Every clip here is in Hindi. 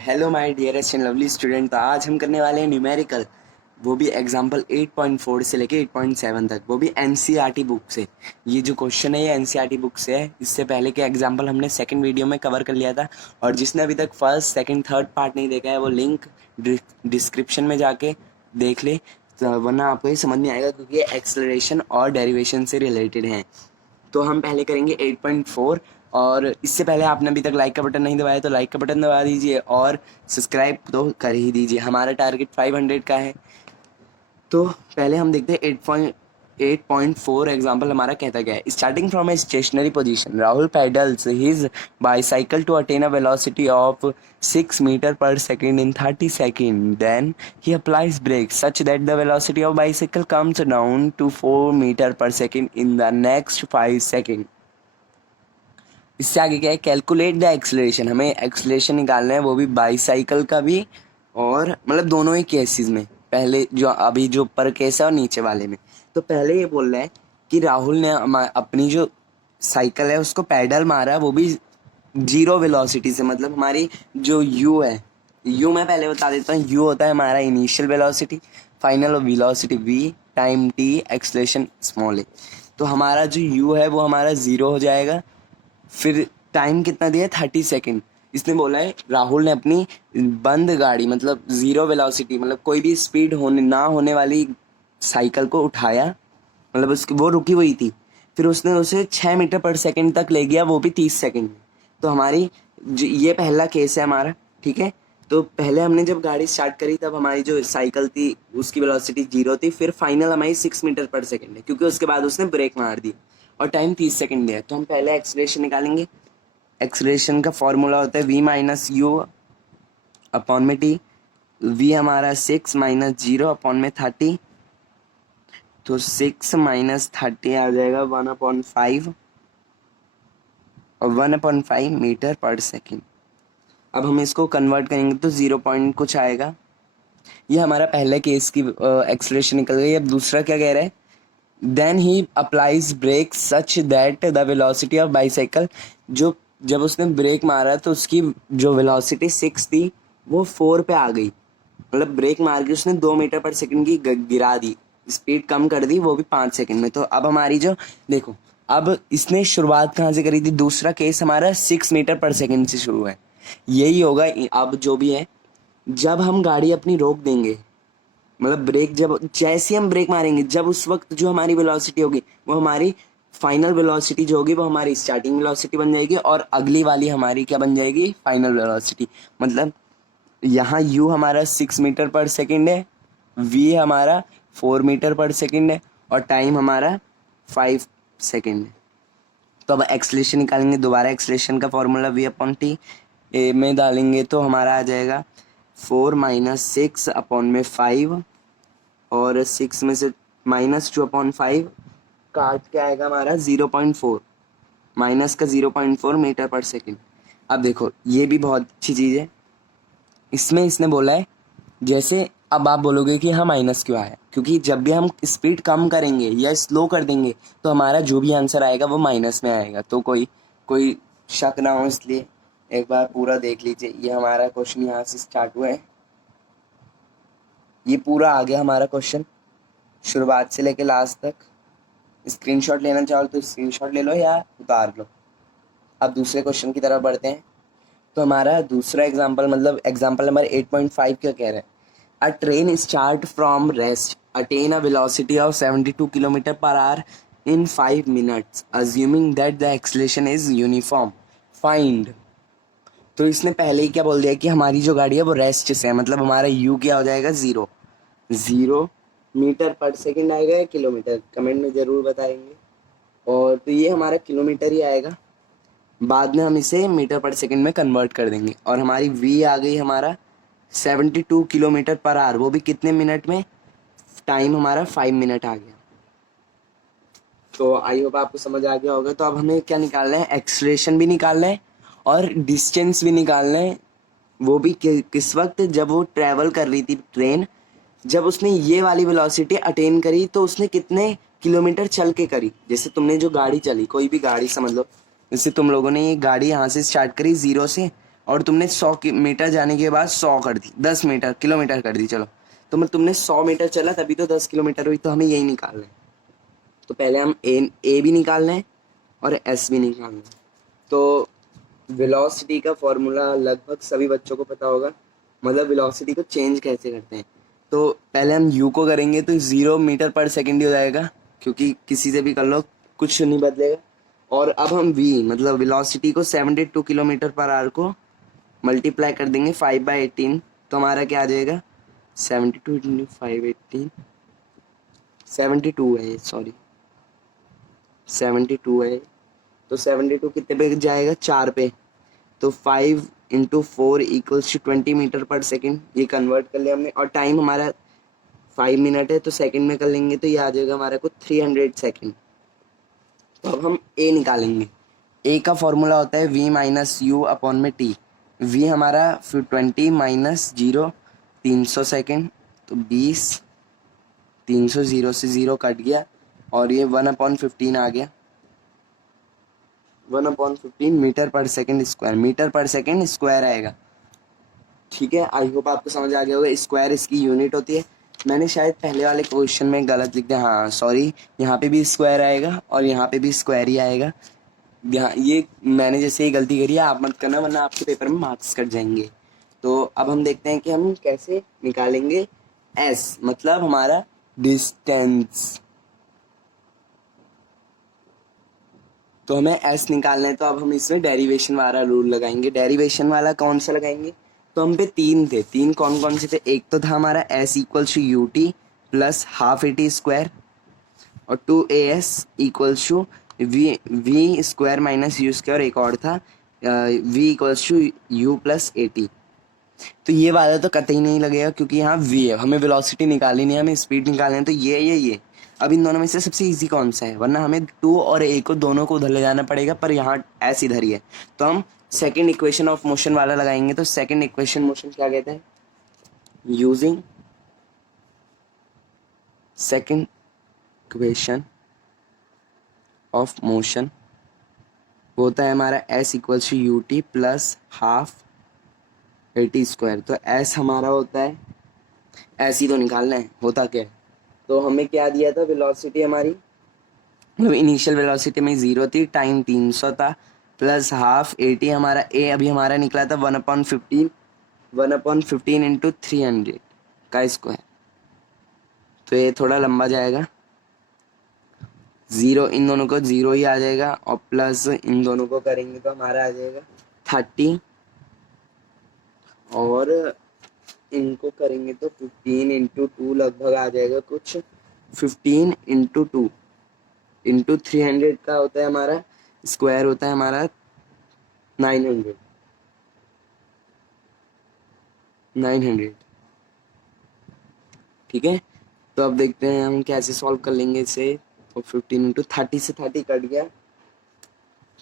Hello my dearest and lovely student. तो आज हम करने वाले हैं न्यूमेरिकल, वो भी एग्जाम्पल 8.4 से लेके 8.7 तक, वो भी एनसीईआरटी बुक से। ये जो क्वेश्चन है ये एनसीईआरटी बुक से है। इससे पहले के एग्जाम्पल हमने सेकंड वीडियो में कवर कर लिया था, और जिसने अभी तक फर्स्ट सेकंड थर्ड पार्ट नहीं देखा है वो लिंक डिस्क्रिप्शन में जाके देख ले, तो वरना आपको ये समझ नहीं आएगा, क्योंकि ये एक्सेलरेशन और डेरिवेशन से रिलेटेड हैं। तो हम पहले करेंगे 8.4, और इससे पहले आपने अभी तक लाइक का बटन नहीं दबाया तो लाइक का बटन दबा दीजिए, और सब्सक्राइब तो कर ही दीजिए। हमारा टारगेट 500 का है। तो पहले हम देखते हैं 8.4 एग्जाम्पल हमारा कहता गया है। Starting from a stationary position, Rahul pedals his bicycle to attain a velocity of 6 metre per second in 30 seconds. Then he applies brake such that the velocity of bicycle comes down to 4 metre per second in the next 5 seconds. इससे आगे क्या है, कैलकुलेट द एक्सलेशन। हमें एक्सलेशन निकालना है, वो भी बाईसाइकिल का भी, और मतलब दोनों ही केसेस में, पहले जो अभी जो ऊपर केस है और नीचे वाले में। तो पहले ये बोल रहा है कि राहुल ने अपनी जो साइकिल है उसको पैडल मारा, वो भी जीरो वेलोसिटी से। मतलब हमारी जो यू है, यू मैं पहले बता देता हूँ, यू होता है हमारा initial velocity, final velocity v, time t, acceleration small a. तो हमारा जो यू है वो हमारा ज़ीरो हो जाएगा। फिर टाइम कितना दिया है, 30 सेकेंड। इसने बोला है राहुल ने अपनी बंद गाड़ी, मतलब ज़ीरो वेलोसिटी, मतलब कोई भी स्पीड होने वाली साइकिल को उठाया, मतलब उसकी वो रुकी हुई थी, फिर उसने उसे 6 मीटर पर सेकेंड तक ले गया, वो भी 30 सेकेंड में। तो हमारी ये पहला केस है हमारा, ठीक है। तो पहले हमने जब गाड़ी स्टार्ट करी तब हमारी जो साइकिल थी उसकी वेलोसिटी 0 थी, फिर फाइनल हमारी 6 मीटर पर सेकेंड है, क्योंकि उसके बाद उसने ब्रेक मार दी, और टाइम 30 सेकेंड दिया है। तो हम पहले एक्सलेशन निकालेंगे। एक्सलेशन का फॉर्मूला होता है v माइनस यू अपॉन में टी। v हमारा 6 माइनस 0 अपॉन में 30, तो 6 माइनस 30 आ जाएगा 1/5, और 1/5 मीटर पर सेकेंड। अब हम इसको कन्वर्ट करेंगे तो 0 पॉइंट कुछ आएगा। ये हमारा पहले केस की एक्सलेशन निकल गई। अब दूसरा क्या कह रहा है, then he applies brake such that the velocity of bicycle. जो जब उसने ब्रेक मारा तो उसकी जो वेलोसिटी 6 थी वो 4 पे आ गई, मतलब ब्रेक मार के उसने 2 मीटर पर सेकंड की गिरा दी, स्पीड कम कर दी, वो भी 5 सेकंड में। तो अब हमारी जो देखो, अब इसने शुरुआत कहाँ से करी थी, दूसरा केस हमारा 6 मीटर पर सेकंड से शुरू है। यही होगा अब जो भी है, जब हम गाड़ी अपनी रोक देंगे, मतलब ब्रेक जब जैसे हम ब्रेक मारेंगे, जब उस वक्त जो हमारी वेलोसिटी होगी वो हमारी फाइनल वेलोसिटी जो होगी वो हमारी स्टार्टिंग वेलोसिटी बन जाएगी, और अगली वाली हमारी क्या बन जाएगी, फाइनल वेलोसिटी। मतलब यहाँ u हमारा 6 मीटर पर सेकेंड है, v हमारा 4 मीटर पर सेकेंड है, और टाइम हमारा 5 सेकेंड है। तो अब एक्सलेशन निकालेंगे। दोबारा एक्सलेशन का formula v upon T A में डालेंगे तो हमारा आ जाएगा 4 माइनस 6 अपॉन में 5, और 6 में से -2/5 काट के आएगा हमारा 0.4, माइनस का 0.4 मीटर पर सेकेंड। अब देखो ये भी बहुत अच्छी चीज़ है, इसमें इसने बोला है, जैसे अब आप बोलोगे कि हाँ माइनस क्यों आया, क्योंकि जब भी हम स्पीड कम करेंगे या स्लो कर देंगे तो हमारा जो भी आंसर आएगा वो माइनस में आएगा। तो कोई कोई शक ना हो, इसलिए एक बार पूरा देख लीजिए। ये हमारा क्वेश्चन यहाँ से स्टार्ट हुआ है, ये पूरा आ गया हमारा क्वेश्चन शुरुआत से लेके लास्ट तक। स्क्रीनशॉट लेना चाहो तो स्क्रीनशॉट ले लो या उतार लो। अब दूसरे क्वेश्चन की तरफ बढ़ते हैं। तो हमारा दूसरा एग्जांपल, मतलब एग्जांपल नंबर 8.5 क्या कह रहा है, अ train start from rest attain a velocity of 72 kilometre per hour in 5 minutes assuming that the acceleration is uniform, find. तो इसने पहले ही क्या बोल दिया कि हमारी जो गाड़ी है वो रेस्ट से है, मतलब हमारा यू क्या हो जाएगा, 0 मीटर पर सेकेंड आएगा या किलोमीटर, कमेंट में ज़रूर बताएंगे। और तो ये हमारा किलोमीटर ही आएगा, बाद में हम इसे मीटर पर सेकेंड में कन्वर्ट कर देंगे। और हमारी वी आ गई हमारा 72 किलोमीटर पर आवर, वो भी कितने मिनट में, टाइम हमारा 5 मिनट आ गया। तो आई होप आपको समझ आ गया होगा। तो अब हमें क्या निकालना है, एक्सलेशन भी निकालना है और डिस्टेंस भी निकालना है। वो भी किस वक्त, जब वो ट्रैवल कर रही थी ट्रेन, जब उसने ये वाली वेलोसिटी अटेन करी तो उसने कितने किलोमीटर चल के करी। जैसे तुमने जो गाड़ी चली, कोई भी गाड़ी समझ लो, जैसे तुम लोगों ने ये गाड़ी यहाँ से स्टार्ट करी 0 से, और तुमने 100 मीटर जाने के बाद 100 कर दी, 10 मीटर किलोमीटर कर दी, चलो तो मैं तुमने 100 मीटर चला तभी तो 10 किलोमीटर हुई, तो हमें यही निकालना है। तो पहले हम ए भी निकालना है और एस भी निकालना है। तो वेलोसिटी का फॉर्मूला लगभग सभी बच्चों को पता होगा, मतलब वेलोसिटी को चेंज कैसे करते हैं। तो पहले हम यू को करेंगे तो 0 मीटर पर सेकेंड ही हो जाएगा, क्योंकि किसी से भी कर लो कुछ नहीं बदलेगा। और अब हम वी मतलब वेलोसिटी को 72 किलोमीटर पर आवर को मल्टीप्लाई कर देंगे 5/18, तो हमारा क्या आ जाएगा 72 इंटू 5/18, 72 है, सॉरी 72 है। तो 72 कितने पे जाएगा, 4 पे, तो 5 into 4 equals to 20 metre per second, ये कन्वर्ट कर लिया हमने। और टाइम हमारा 5 मिनट है तो सेकंड में कर लेंगे तो ये आ जाएगा हमारे को 300 सेकेंड। तो अब हम ए निकालेंगे। ए का फॉर्मूला होता है v माइनस यू अपॉन में टी। v हमारा फिर 20 माइनस 0 300 सेकेंड, तो 20, 300 0 से 0 कट गया और ये 1/15 आ गया, 1/15 metre per second square, metre per second square आएगा। ठीक है, आई होप आपको समझ आ गया होगा, स्क्वायर इसकी यूनिट होती है। मैंने शायद पहले वाले क्वेश्चन में गलत लिख दिया, हाँ सॉरी, यहाँ पे भी स्क्वायर आएगा और यहाँ पे भी स्क्वायर ही आएगा। यहाँ ये मैंने जैसे ही गलती करी है, आप मत करना वरना आपके पेपर में मार्क्स कट जाएंगे। तो अब हम देखते हैं कि हम कैसे निकालेंगे एस, मतलब हमारा डिस्टेंस। तो हमें एस निकालना है, तो अब हम इसमें डेरिवेशन वाला रूल लगाएंगे। डेरिवेशन वाला कौन सा लगाएंगे, तो हम पे 3 थे, 3 कौन कौन से थे, एक तो था हमारा s equals to u t plus half a t square, और 2as equals to v square minus u square, एक और था v equals to u plus a t. तो ये वाला तो कतई नहीं लगेगा क्योंकि यहाँ v है, हमें वेलोसिटी निकालनी नहीं है, हमें स्पीड निकालनी है, तो ये अब इन दोनों में से सबसे इजी कौन सा है, वरना हमें 2 और a को दोनों को उधर ले जाना पड़ेगा, पर यहाँ s इधर ही है। तो हम सेकेंड इक्वेशन ऑफ मोशन वाला लगाएंगे। तो सेकेंड इक्वेशन मोशन क्या कहते हैं, using second equation of motion वो होता है हमारा s equals to u t plus half a t square. तो s हमारा होता है, ऐसी तो निकालना है होता क्या है, तो हमें क्या दिया था, वेलोसिटी हमारी मतलब इनिशियल वेलोसिटी में 0 थी, टाइम 300 था, प्लस हाफ ए टी हमारा ए अभी हमारा निकला था 1/15, 1/15 इंटू 300 का स्क्वायर। तो ये थोड़ा लंबा जाएगा, 0 इन दोनों को 0 ही आ जाएगा और प्लस इन दोनों को करेंगे तो हमारा आ जाएगा 30, और इनको करेंगे तो 15 इंटू 2 लगभग आ जाएगा कुछ, 15 इंटू 2 इंटू 300 का होता है हमारा स्क्वायर, होता है हमारा 900, 900। ठीक है, तो अब देखते हैं हम कैसे सॉल्व कर लेंगे इसे। तो 15 इंटू 30 से 30 कट गया,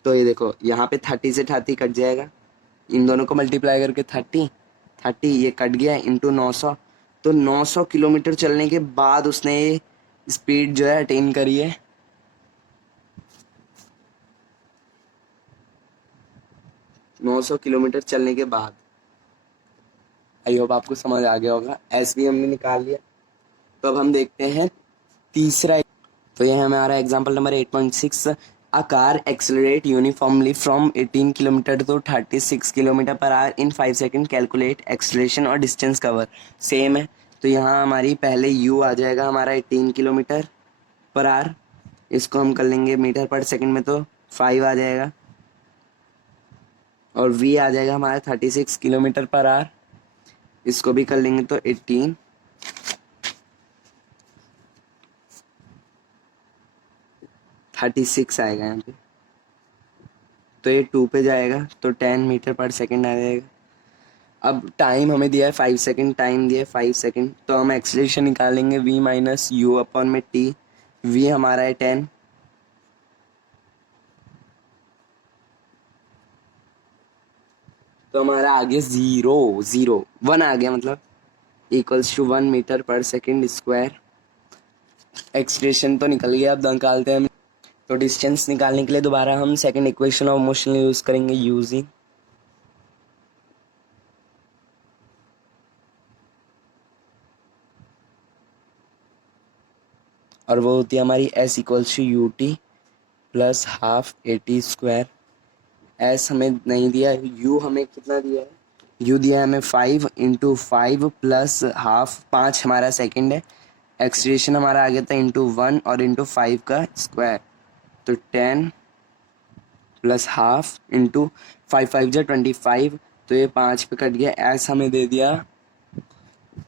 तो ये देखो यहाँ पे 30 से 30 कट जाएगा, इन दोनों को मल्टीप्लाई करके 30 ये कट गया इंटू 900। तो 900 किलोमीटर चलने के बाद उसने ये स्पीड जो है अटेन करी है, 900 किलोमीटर चलने के बाद। आई होप आपको समझ आ गया होगा, एस भी हमने निकाल लिया। तो अब हम देखते हैं तीसरा। तो यह हमारा example number 8.6, a car accelerate uniformly from 18 kilometre to 36 kilometre per hour in 5 second, calculate acceleration और डिस्टेंस कवर। सेम है, तो यहाँ हमारी पहले u आ जाएगा हमारा 18 किलोमीटर पर आवर, इसको हम कर लेंगे मीटर पर सेकेंड में तो 5 आ जाएगा, और v आ जाएगा हमारा 36 किलोमीटर पर आवर, इसको भी कर लेंगे तो 18, थर्टी सिक्स आएगा यहाँ पे, तो ये 2 पे जाएगा तो 10 मीटर पर सेकेंड आ जाएगा। अब टाइम हमें दिया है 5 सेकेंड, टाइम दिया है 5 सेकेंड, तो हम एक्सेलरेशन निकालेंगे v माइनस यू अपॉन में t। v हमारा है 10, तो हमारा आ गया 1 आ गया, मतलब equals to 1 metre per second square. Acceleration तो निकल गया, अब निकालते हैं हम। तो डिस्टेंस निकालने के लिए दोबारा हम second equation of motion use करेंगे, यूजिंग और वो होती है हमारी s equals to u t plus half AT²। s हमें नहीं दिया, u हमें कितना दिया है, u दिया है हमें 5 × 5 प्लस हाफ, 5 हमारा सेकंड है। एक्सलेशन हमारा आ गया था ×1 और ×5 का स्क्वायर, तो 10 प्लस हाफ इंटू 5 × 25, तो ये 5 पे कट गया। एस हमें दे दिया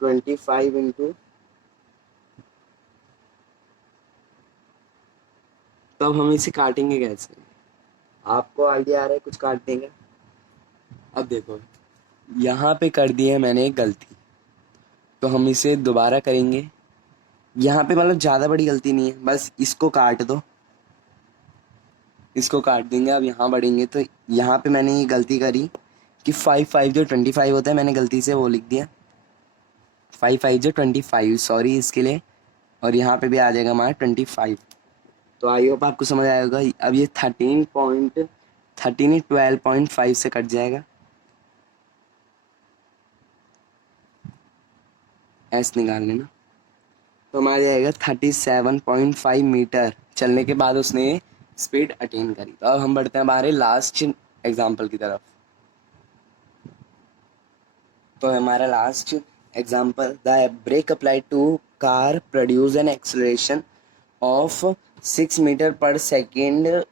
25 इंटू, तो अब हम इसे काटेंगे कैसे, आपको आइडिया आ रहा है कुछ काटने का? अब देखो यहाँ पे कर दी है मैंने एक गलती, तो हम इसे दोबारा करेंगे। यहाँ पे मतलब ज़्यादा बड़ी गलती नहीं है, बस इसको काट दो, इसको काट देंगे। अब यहाँ बढ़ेंगे तो यहाँ पे मैंने ये गलती करी कि 5 जो 25 होता है, मैंने गलती से वो लिख दिया 5 जो 25, सॉरी इसके लिए। और यहाँ पे भी आ जाएगा हमारा 25। तो आई होप आपको समझ आएगा। अब ये 12.5 से कट जाएगा, एस निकाल लेना, तो हमारा जाएगा 37.5 मीटर चलने के बाद उसने स्पीड अटेन करी। तो अब हम बढ़ते हैं हमारे लास्ट एग्जाम्पल की तरफ। तो हमारा last example, the brake applied to car produce an acceleration of 6 metre per second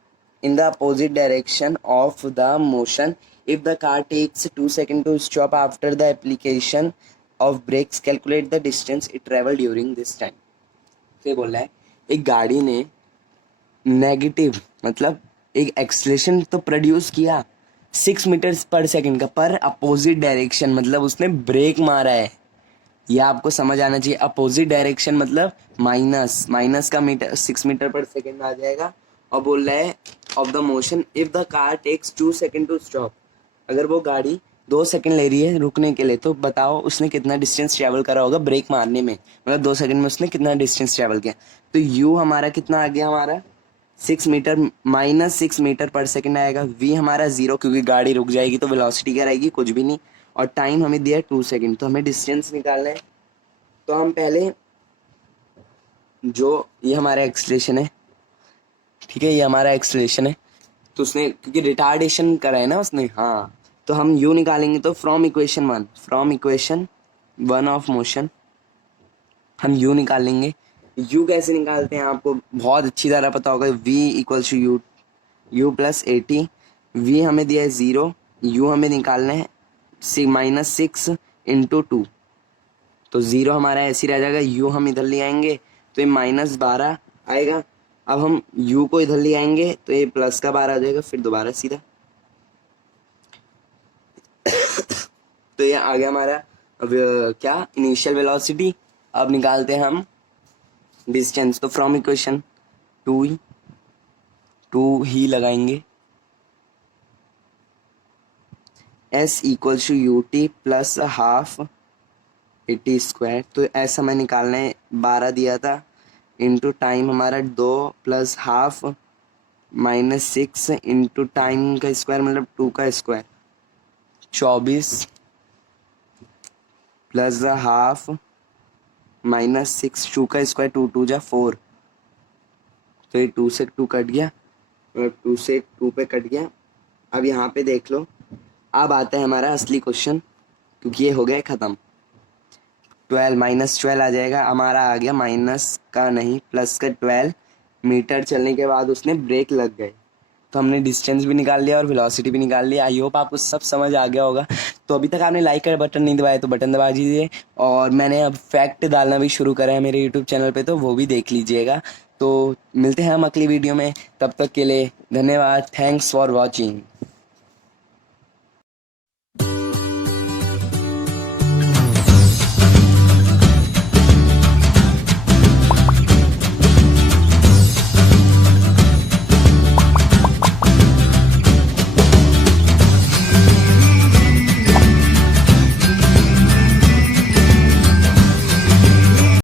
in the opposite direction of the motion. If the car takes 2 seconds to stop after the application of brakes, calculate the distance it traveled during this time. तो ये बोल रहा है एक गाड़ी ने नेगेटिव मतलब एक एक्सलेशन तो प्रोड्यूस किया 6 मीटर पर सेकंड का, पर अपोजिट डायरेक्शन मतलब उसने ब्रेक मारा है। यह आपको समझ आना चाहिए। अपोजिट डायरेक्शन मतलब माइनस का मीटर 6 मीटर पर सेकंड आ जाएगा। और बोल रहा है of the motion if the car takes 2 second to stop, अगर वो गाड़ी 2 सेकंड ले रही है रुकने के लिए, तो बताओ उसने कितना डिस्टेंस ट्रैवल करा होगा ब्रेक मारने में, मतलब 2 सेकंड में उसने कितना डिस्टेंस ट्रैवल किया। तो u हमारा कितना आ गया, हमारा 6 मीटर -6 मीटर पर सेकंड आएगा। v हमारा 0 क्योंकि गाड़ी रुक जाएगी तो वेलोसिटी क्या रहेगी, कुछ भी नहीं। और टाइम हमें दिया 2 सेकंड, तो हमें डिस्टेंस निकालना है। तो हम पहले जो ये हमारा एक्सलेशन है, ठीक है, ये हमारा एक्सलेशन है, तो उसने क्योंकि रिटार्डेशन करा है ना उसने, हाँ, तो हम u निकालेंगे। तो फ्रॉम इक्वेशन 1 ऑफ मोशन हम u निकालेंगे। u कैसे निकालते हैं आपको बहुत अच्छी तरह पता होगा, v equals to u plus AT। v हमें दिया है 0, u हमें निकालना है -6 × 2, तो 0 हमारा ऐसे ही रह जाएगा। u हम इधर ले आएंगे तो ये -12 आएगा। अब हम u को इधर ले आएंगे तो ये प्लस का 12 आ जाएगा, फिर दोबारा सीधा। तो ये आ गया हमारा अब क्या इनिशियल वेलोसिटी। अब निकालते हैं हम डिस्टेंस। तो फ्रॉम इक्वेशन 2 ही लगाएंगे, s equals to ut plus half AT²। तो ऐसा हमें निकालना है, 12 दिया था इंटू टाइम हमारा 2 प्लस हाफ -6 इंटू टाइम का स्क्वायर मतलब 2 का स्क्वायर 24 प्लस द हाफ -6 2 का स्क्वायर 2 2 जा 4। तो ये 2 से 2 कट गया, 2 से 2 पे कट गया। अब यहाँ पे देख लो, अब आता है हमारा असली क्वेश्चन, क्योंकि ये हो गया ख़त्म। 12 आ जाएगा, हमारा आ गया माइनस का नहीं प्लस का 12 मीटर चलने के बाद उसने ब्रेक लग गए। तो हमने डिस्टेंस भी निकाल लिया और वेलोसिटी भी निकाल लिया। आई होप आपको सब समझ आ गया होगा। तो अभी तक आपने लाइक का बटन नहीं दबाया तो बटन दबा दीजिए, और मैंने अब फैक्ट डालना भी शुरू करा है मेरे यूट्यूब चैनल पे, तो वो भी देख लीजिएगा। तो मिलते हैं हम अगली वीडियो में, तब तक के लिए धन्यवाद। Thanks for watching.